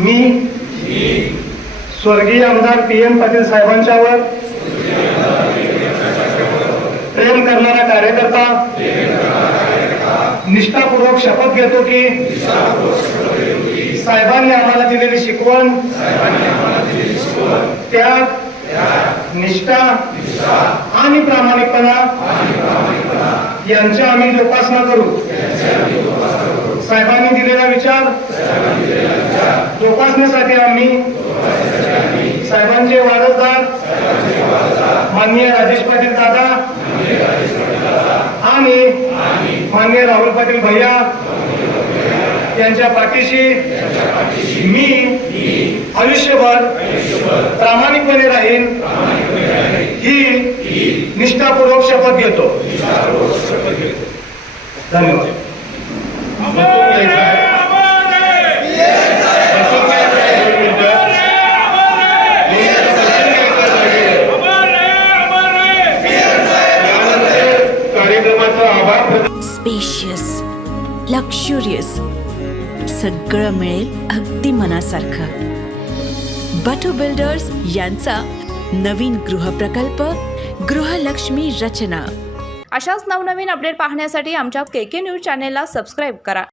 मी स्वर्गीय आमदार PM पाटील साहेबांच्यावर प्रेम करणारा कार्यकर्ता निष्ठापूर्वक शपथ घेतो की साहेबांनी आम्हाला दिलेली शिकवण त्याग, निष्ठा आणि प्रामाणिकपणा यांची आम्ही जोपासना करू। साहेबांनी दिलेला विचार जोपासण्यासाठी आम्ही साहेबांचे वारसदार माननीय राजेश पाटील दादा आणि माननीय राहुल पाटील भैया यांच्या पाठीशी मी आयुष्यभर प्रामाणिकपणे राहीन ही निष्ठापूर्वक शपथ घेतो। धन्यवाद। स्पेशियस, लक्झुरियस, सगळं मिळेल अगदी मनासारखं। बटू बिल्डर्स यांचा नवीन गृहप्रकल्प गृहलक्ष्मी रचना। अशाच नवनवीन अपडेट पाहण्यासाठी आमच्या KK न्यूज चॅनेलला सबस्क्राईब करा।